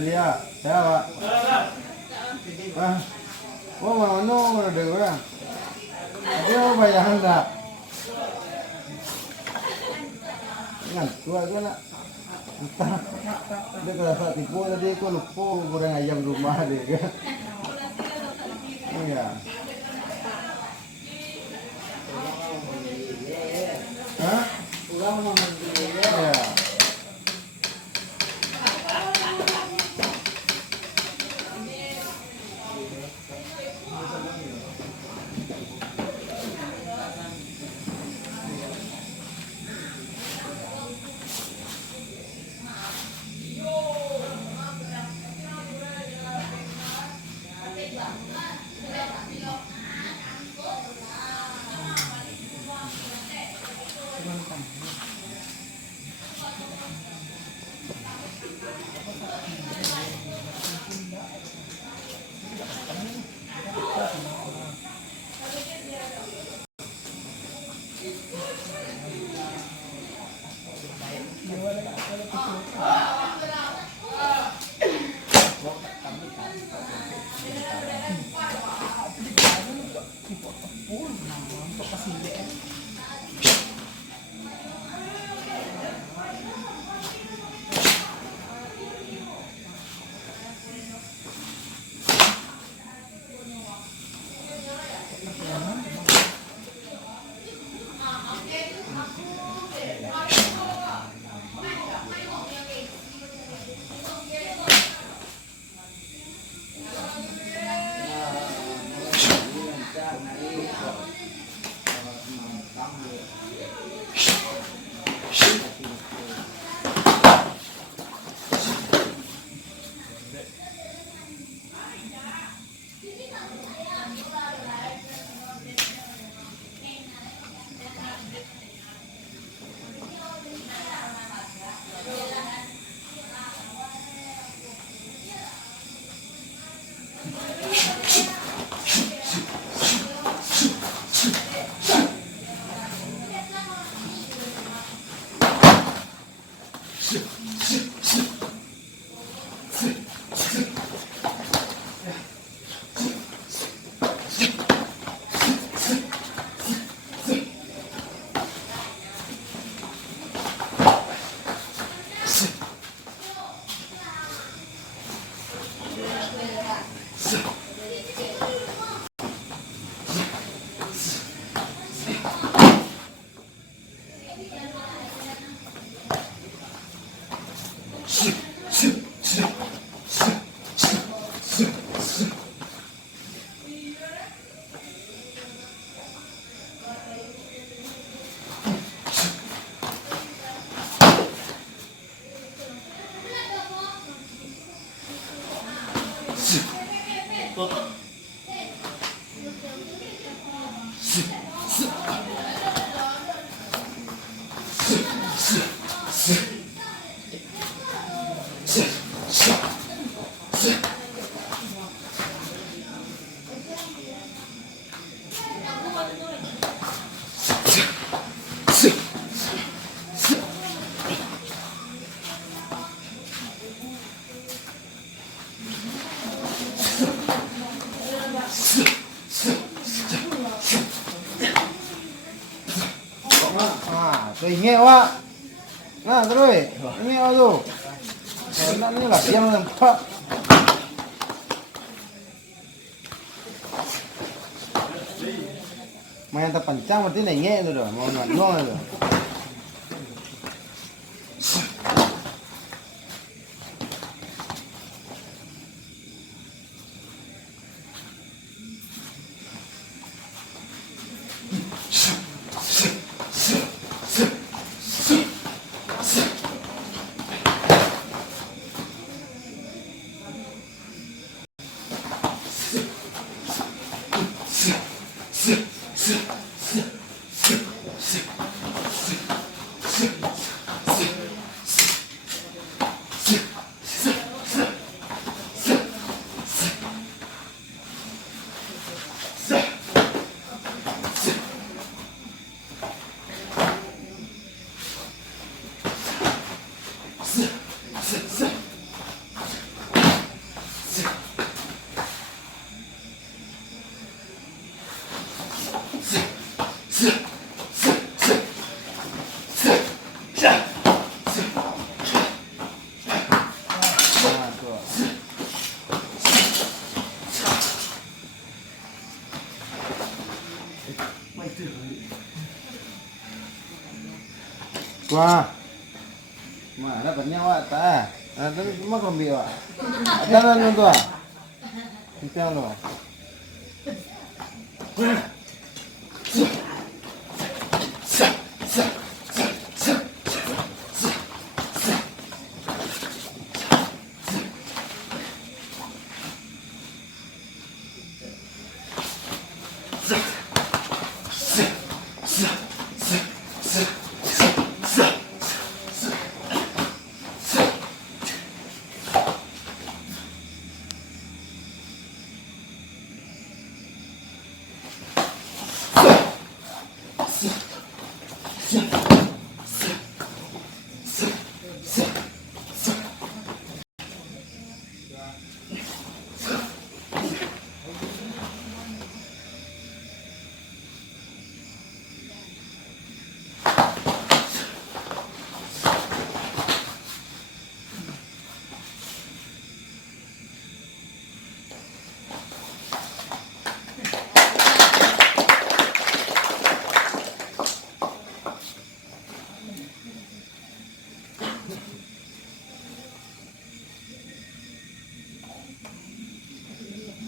Dia, ya Pak. Oh mana ada orang? Dia bayangan tak? Ingat, tua kan nak. Entah. Dia kerasa tipu tadi aku lupa goreng ayam rumah dia. Iya. Hah? Ulang mau ya. Inge wa. Nah, terus. Ini tuh. Karena ini lah yang nampak. Main terpencang berarti inge itu doh, mau nongol itu. Wah. Mana dapatnya awak tak? Ada cuma kombi awak. Ada nang tu ah. Kita lo.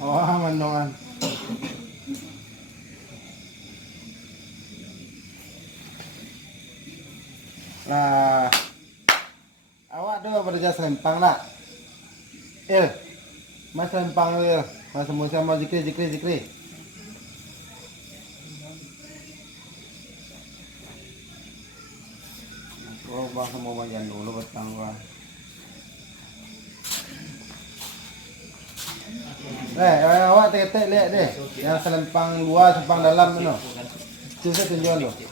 Wah, manongan. Nah, awak tu berja selempang lah. Mas selempang il. Mas semua sama zikri. Oh, bang semua bagian dulu betang gua. Awak tek-tek lihat deh. Yang selempang luar, selempang dalam tu. Tu saya tunjuk tu.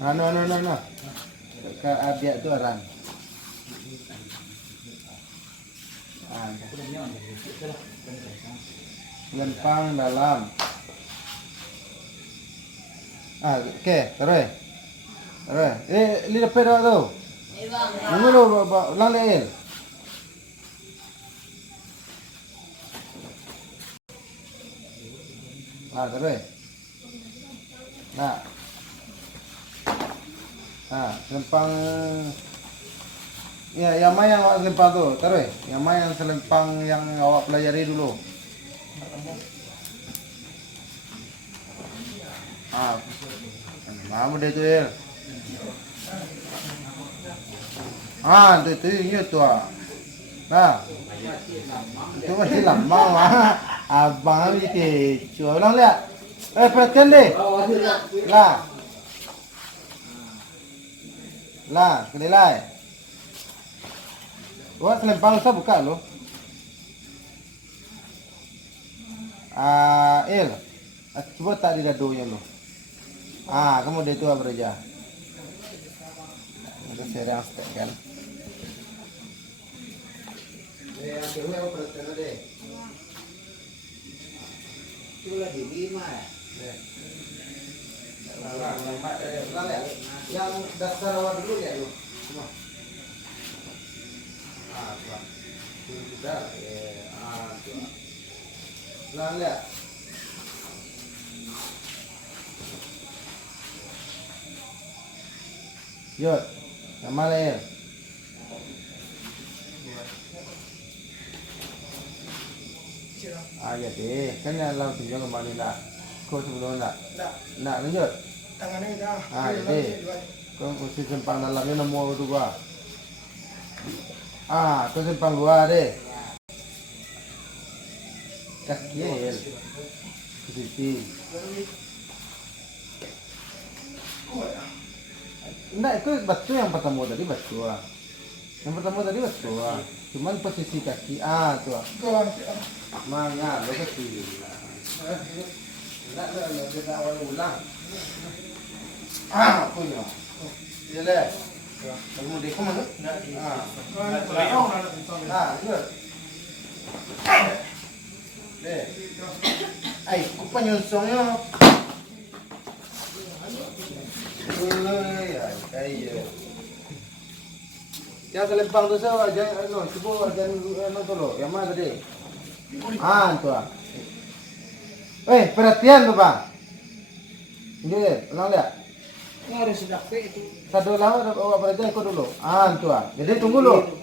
No. Ke abiak tu aran. Selempang dalam. Okey, terus. Li depan awak tu. Nunggu lu, ulang lain. Terus. Nah. Selempang. Ya, yang mana yang awak selempang tu? Terus. Yang mana yang selempang yang awak pelajari dulu? Mana dia tu ya? Tu ingat tu Nah. Itu masih lama abang ni kecoh. Ulang lihat. Perhatian deh. Lah, kedilai. Awak selempang usah buka lo. Coba tak di dadunya lo. Kamu dia tu berja. Itu serang stek kan. Akhirnya aku perhatian deh. Itu lagi 5 ya. Yang daftar awal dulu ya lu. Semua. Sudah. Lihat. Yuk, nama lain. Ya deh, kanเราถึงยังkembali lah. Kau sebelum nak lanjut. Tangannya dah. Jadi, kau mesti sempang dalamnya nemu tu gua. Kau sempang gua deh. Kaki ya. Sisi. Enggak, itu batu yang pertama tadi batu. Yang pertama tadi batu. Cuman posisi kaki tuh. Mana lo kecil. Enggak kita awal ulang. Punya. Dia le. Kamu dek mana? Lihat. Deh. Kupa nyusongnya. Yang selempang tu saya aja, coba aja tu lo. Yang mana tadi? Ah, itu. Perhatian tuh bang. Ini, ulang lihat. Harus sudah itu. Satu lama perhatian ikut dulu. Ah, itu. Jadi tunggu dulu.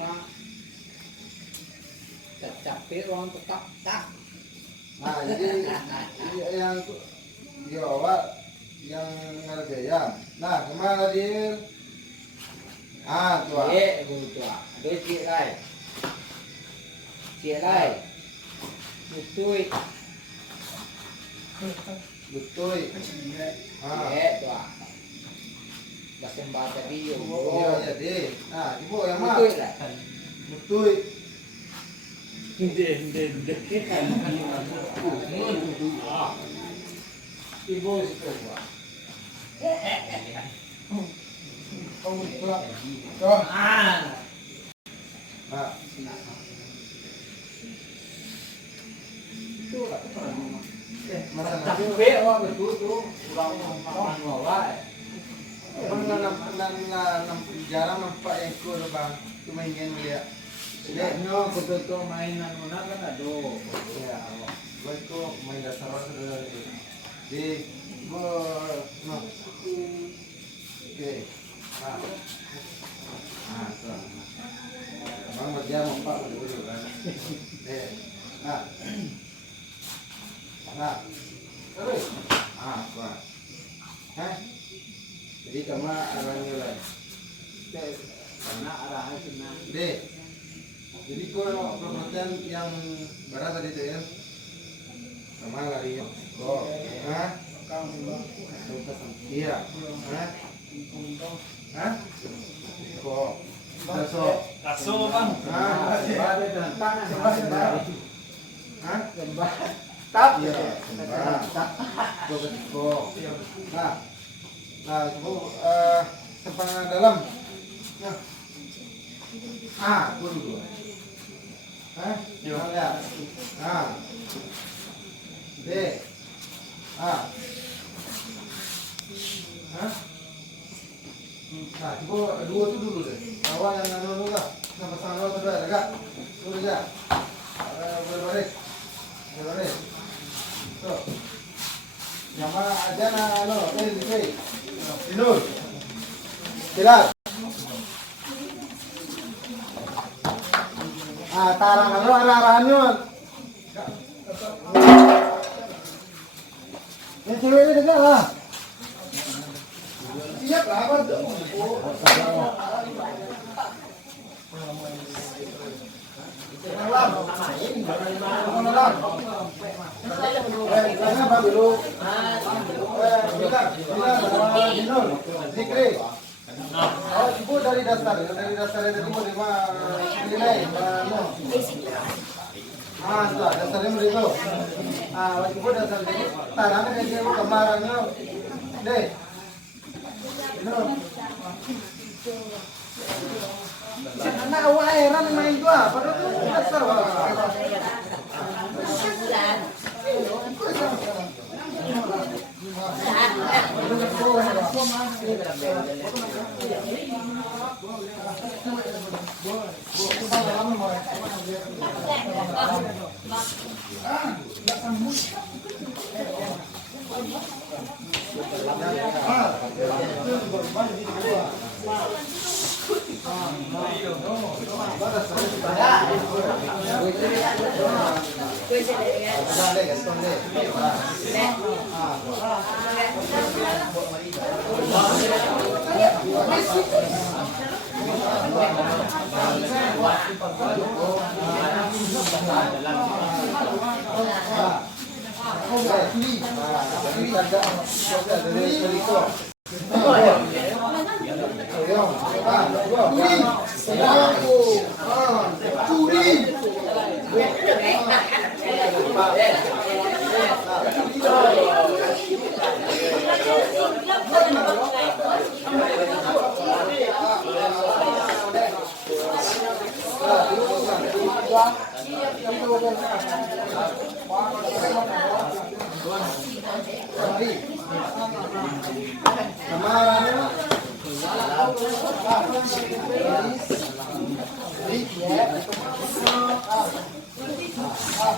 Capek orang tetap tak. Nah, jadi yang Jawa yang ngerjain. Nah, kemana dia? Ah, tuh. Tua. Doi cik lai. Cik lai. Betul. Betul. Ah. Tua. Bahasa bahasa dia. Iya, jadi. Nah, ibu yang mana? Betul lah. Betul. Inde. Ibu itu. Ah. Nah, Itu lah. mana Capek orang betul tuh. Orang bawa. jarang nampak yang ikut bang. Cuma ingin lihat. No, betul mainan mana kan ada. Ya, gue itu main dasar sudah di gue no. Oke. Nah, tuh. Bang berjam apa dulu kan? Nah, terus. Apa? Jadi kamu arahnya lah. Karena arahnya kena. Jadi kalau perhatian yang barat tadi itu ya, sama lari. Oh, iya. Kok. Kaso bang. Ada dan tangan. Tap. Iya. Kok. Nah, coba sepanjang dalam. Nah, dulu. Ya. D. Nah, coba dua tuh dulu deh. Awal yang dulu lah. Nah, pasangan lo sudah ada gak? Dulu aja. Berbaris. Tuh. Yang mana aja nah, ini. Dinul. Jelas. Tarang kalau arah-arahannya. Yang cewek ini dekat lah. Siap lah, apa tuh? Zikri. Oh, ibu dari dasar tadi mau lima nilai. Tuh, dasarnya begitu. Ibu dasar ini tangannya kayak gitu kemarannya. Deh. Anak awak heran main itu padahal itu dasar. Lihat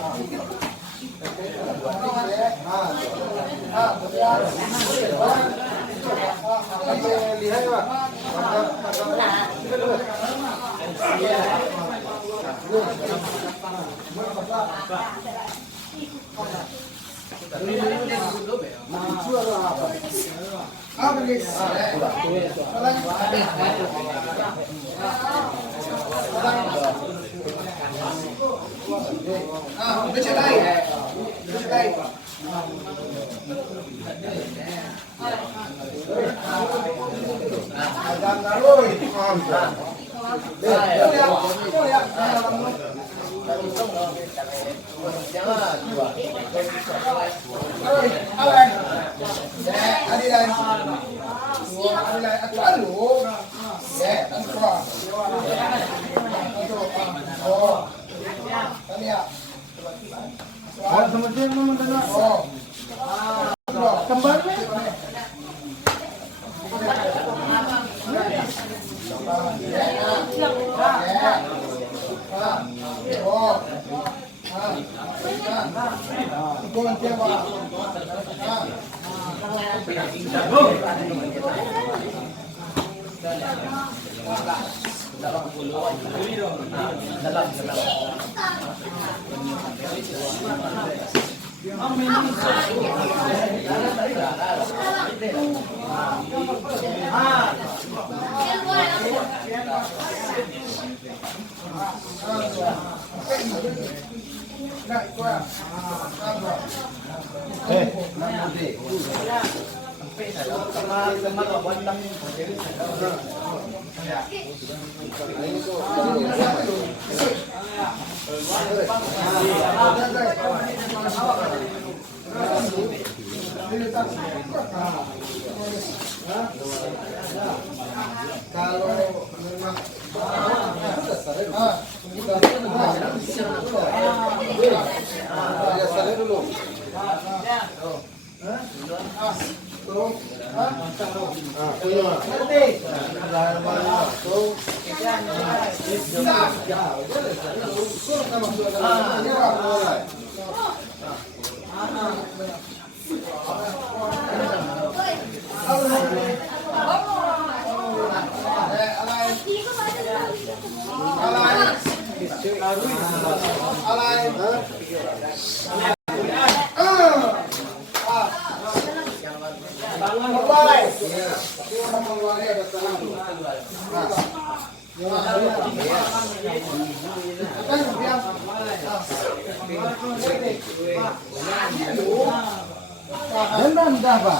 Pak.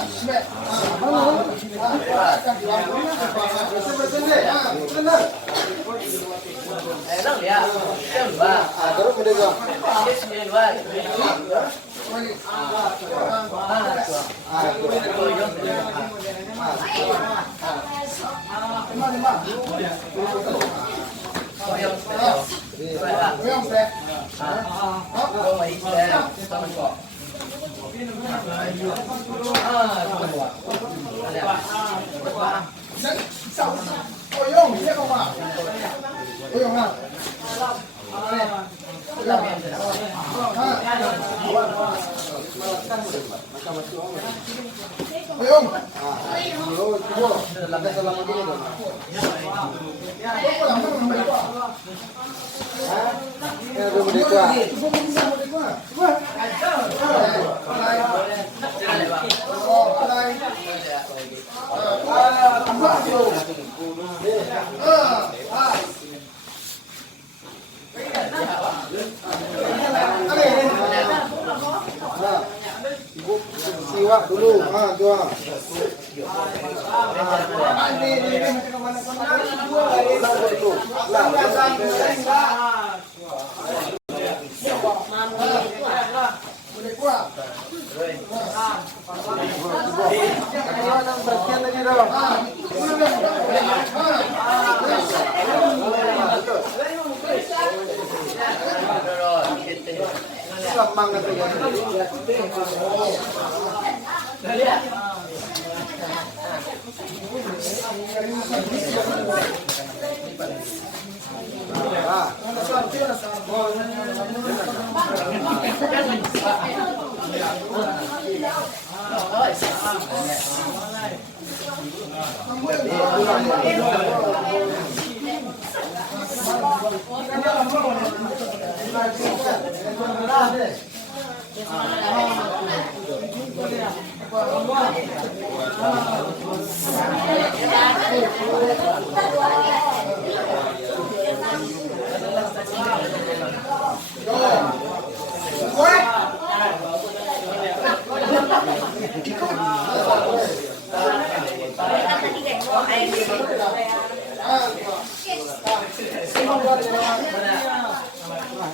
Siwak dulu, dua.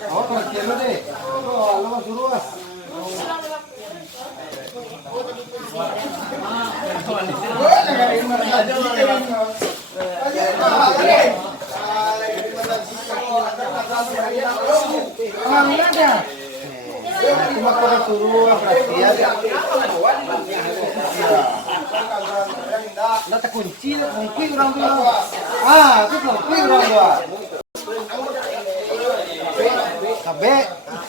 Oh, kerja lu deh. Oh, lu mah suruh. Cuma pada suruh perhatian. Lah kunci orang tua. Ah, itu kunci orang tua. Kabe,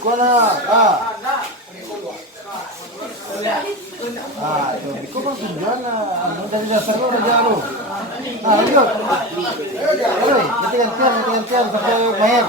kona, tuh, itu kan tujuan dari dasarnya udah jauh. Lihat, nanti gantian sampai main.